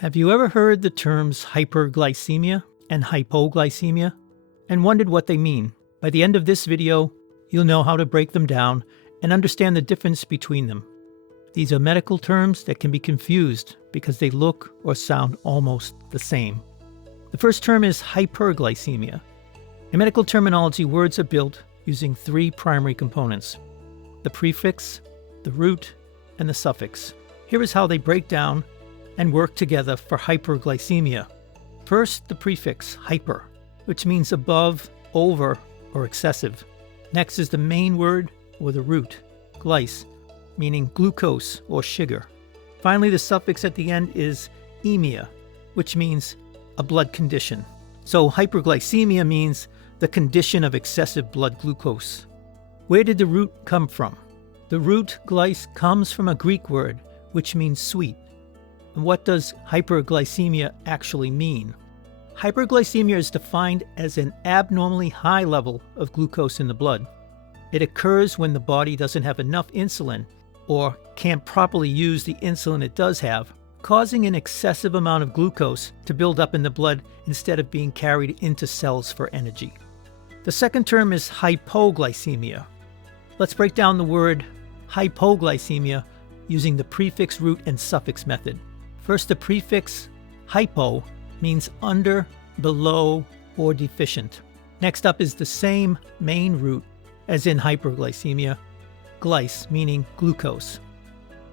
Have you ever heard the terms hyperglycemia and hypoglycemia and wondered what they mean? By the end of this video, you'll know how to break them down and understand the difference between them. These are medical terms that can be confused because they look or sound almost the same. The first term is hyperglycemia. In medical terminology, words are built using three primary components: the prefix, the root, and the suffix. Here is how they break down and work together for hyperglycemia. First, the prefix, hyper, which means above, over, or excessive. Next is the main word, or the root, glyce, meaning glucose or sugar. Finally, the suffix at the end is emia, which means a blood condition. So hyperglycemia means the condition of excessive blood glucose. Where did the root come from? The root glyce comes from a Greek word, which means sweet. And what does hyperglycemia actually mean? Hyperglycemia is defined as an abnormally high level of glucose in the blood. It occurs when the body doesn't have enough insulin or can't properly use the insulin it does have, causing an excessive amount of glucose to build up in the blood instead of being carried into cells for energy. The second term is hypoglycemia. Let's break down the word hypoglycemia using the prefix, root, and suffix method. First, the prefix hypo means under, below, or deficient. Next up is the same main root as in hyperglycemia, glyce, meaning glucose.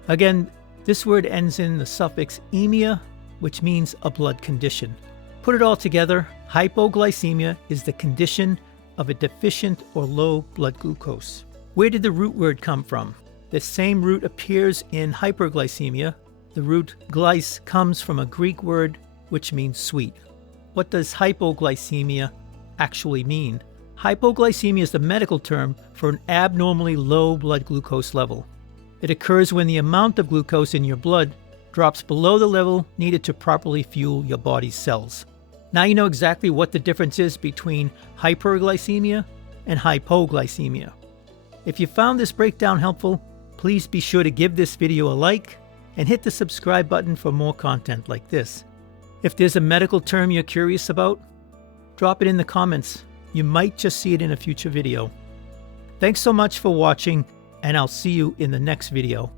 Again, this word ends in the suffix emia, which means a blood condition. Put it all together, hypoglycemia is the condition of a deficient or low blood glucose. Where did the root word come from? The same root appears in hyperglycemia. The root glyce comes from a Greek word which means sweet. What does hypoglycemia actually mean? Hypoglycemia is the medical term for an abnormally low blood glucose level. It occurs when the amount of glucose in your blood drops below the level needed to properly fuel your body's cells. Now you know exactly what the difference is between hyperglycemia and hypoglycemia. If you found this breakdown helpful, please be sure to give this video a like and hit the subscribe button for more content like this. If there's a medical term you're curious about, drop it in the comments. You might just see it in a future video. Thanks so much for watching, and I'll see you in the next video.